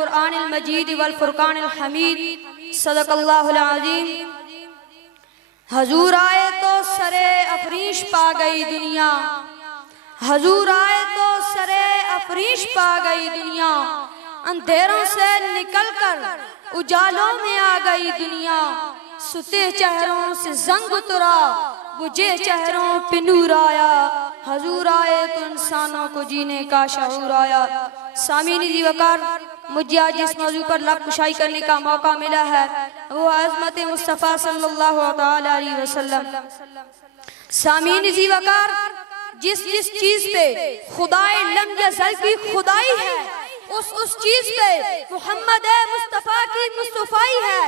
القرآن المجید والفرقان الحمید صدق اللہ العظیم۔ حضور آئے تو سرے افریش پا گئی دنیا، حضور آئے تو سرے افریش پا گئی دنیا، اندھیروں سے نکل کر اجالوں میں آ گئی دنیا، ستے چہروں سے زنگ اترا بجھے چہروں پہ نور آیا، حضور آئے تو انسانوں کو جینے کا شعور آیا۔ سامعین ذی وقار، مجھے آج جس موضوع پر لب کشائی کرنے کا موقع ملا ہے وہ عظمت مصطفیٰ صلی اللہ علیہ وسلم۔ سامعین ذی وقار، جس چیز پہ خدائے لم یزل کی خدائی ہے اس چیز پہ محمد مصطفیٰ کی مصطفیٰ ہے،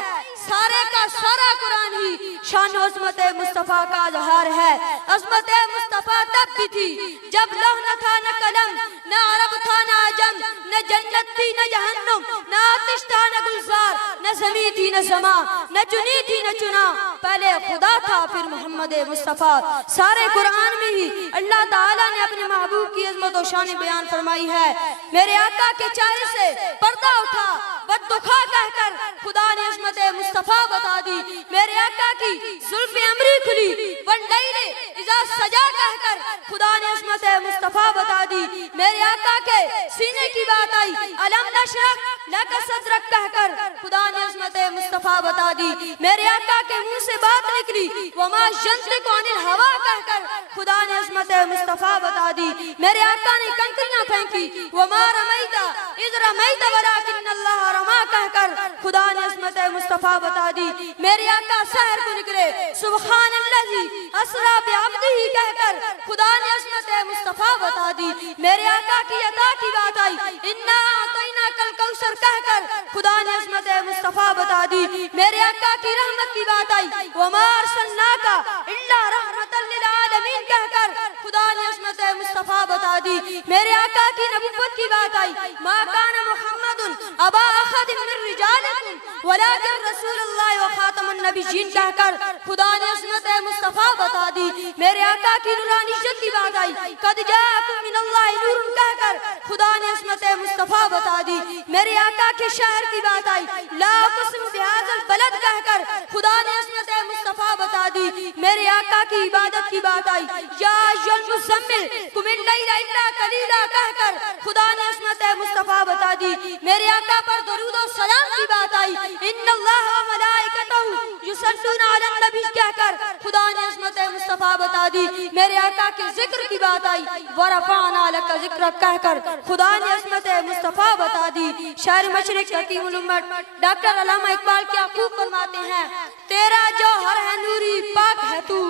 سارے کا سارا قرآن ہی شان و عظمت مصطفیٰ کا اظہار ہے۔ عظمت مصطفیٰ تب بھی تھی جب لوح نہ تھا نہ قلم، نہ عرب تھا نہ عجم، نہ جنت تھی نہ جہنم، نہ آتش تھا نہ گلزار، نہ زمین تھی نہ سما، نہ چنی تھی نہ چنا، پہلے خدا تھا پھر محمد مصطفیٰ۔ سارے قرآن میں ہی اللہ تعالیٰ نے اپنے محبوب کی عظمت و شان بیان فرمائی ہے۔ میرے آقا کے چہرے سے پردہ اٹھا بد دکھا کہہ کر خدا نے عظمت مصطفیٰ بتا دی، میرے آقا کی زلف امری کھلی واللیل اذا سجا کہہ کر خدا نے عظمت مصطفیٰ بتا دی، میرے آقا کے سینے کی بات آئی الم نشرح لک صدرک کہہ کر خدا نے عظمت مصطفیٰ بتا دی، میرے آقا کے منہ سے بات نکلی وما ینطق عن الہوی کہہ کر خدا نے عظمت مصطفیٰ بتا دی، میرے آقا نے کنکریاں پھینکی وما رمیت اذ رمیت ولکن اللہ رما کہہ کر خدا نے عظمت مصطفیٰ بتا دی، میرے آقا سحر کو نکلے سبحان الذی اسری بعبدہ کہہ کر خدا نے عظمت مصطفیٰ بتا دی، میرے آقا کی عطا کی بات آئی انا اعطیناک الکوثر کہہ کر خدا نے عظمت مصطفیٰ بتا دی، میرے آقا کی رحمت کی بات آئی وما ارسلناک الا رحمۃ للعالمین کہہ کر خدا نے عظمت مصطفیٰ بتا دی، میرے آقا کی نبوت کی بات آئی ما کان محمد ابا احد من رجالکم ولکن رسول اللہ وخاتم النبیین کہہ کر خدا نے عظمت مصطفیٰ بتا دی، میرے آقا کی نورانیت کی بات آئی قد جاءکم من اللہ نور کہہ کر خدا نے عظمت مصطفیٰ بتا دی، میرے آقا کے شہر کی بات آئی لا اقسم بہذا البلد کہہ کر خدا نے عظمت مصطفیٰ بتا دی، میرے آقا کی عبادت کی بات آئی یا ایھا المزمل قم اللیل الا قلیلا کہہ کر خدا نے عظمت مصطفیٰ بتا دی، میرے آقا پر درود و سلام کی بات آئی ان اللہ و ملائکتہ یصلون علی النبی کہہ کر خدا نے عظمت مصطفیٰ بتا دی، میرے آقا کے ذکر کی بات آئی ورفعنا لک ذکرک کہہ کر خدا نے عظمت مصطفیٰ بتا دی۔ شاعر مشرق حکیم الامت ڈاکٹر علامہ اقبال کیا خوب فرماتے ہیں تیرا جوہر ہے نوری پاک ہے تو،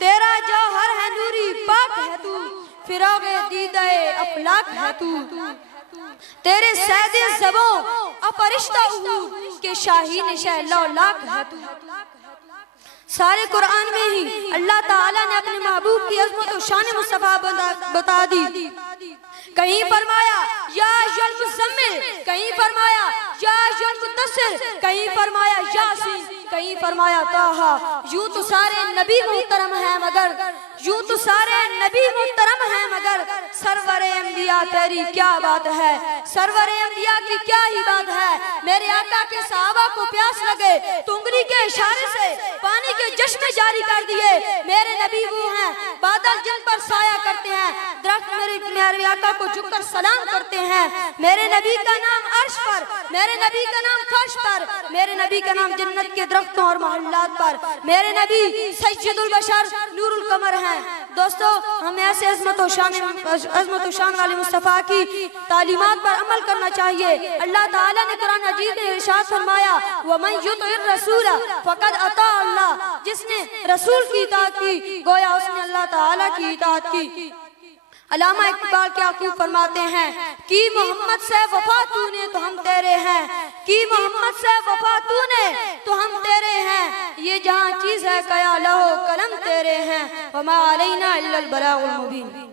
تیرا جوہر ہے نوری پاک ہے تو، فراغ دیدہ افلاک ہے تو، تیرے سید زبوں اپرشتہ عہود کے شاہین شہ لولاک ہے تو۔ سارے قرآن میں ہی اللہ تعالیٰ نے اپنے محبوب کی عظمت و شان مصطفیٰ بتا دی، کہیں فرمایا یا ایھا المزمل، کہیں فرمایا یا ایھا المدثر، کہیں فرمایا یاسین، کہیں فرمایا طٰہٰ، یوں تو سارے نبی محترم ہیں مگر یوں تو سارے نبی محترم ہیں مگر سرور انبیاء تیری کیا بات ہے، سرور انبیاء کی کیا ہی بات ہے، میرے آقا کے صحابہ کو پیاس لگے تو انگلی کے اشارے سے پانی کے چشمے جاری کر دیے، میرے نبی وہ ہیں بادل جن پر سایہ کرتے ہیں، درخت میرے آقا کو جھک کر سلام کرتے ہیں، میرے نبی کا نام عرش پر، میرے نبی کا نام فرش پر، میرے نبی کا نام جنت کے درختوں اور محلات پر، میرے نبی سید البشر نور القمر ہیں۔ دوستو، ہمیں ایسے عظمت و شان والے مصطفیٰ کی تعلیمات پر عمل کرنا چاہیے۔ اللہ تعالیٰ نے قرآن مجید میں ارشاد فرمایا وَمَن يُطِعِ الرَّسُولَ فَقَدْ أَطَاعَ اللَّهَ، جس نے رسول کی اطاعت کی گویا اس نے اللہ تعالیٰ کی اطاعت کی۔ علامہ اقبال کیا خوب فرماتے ہیں کی محمد سے وفا تو نے تو ہم تیرے ہیں، کی محمد سے وفا تو نے تو ہم تیرے ہیں، یہ جہاں چیز ہے قیا لہو قلم تیرے ہیں، وما علینا الا البلاغ المبین۔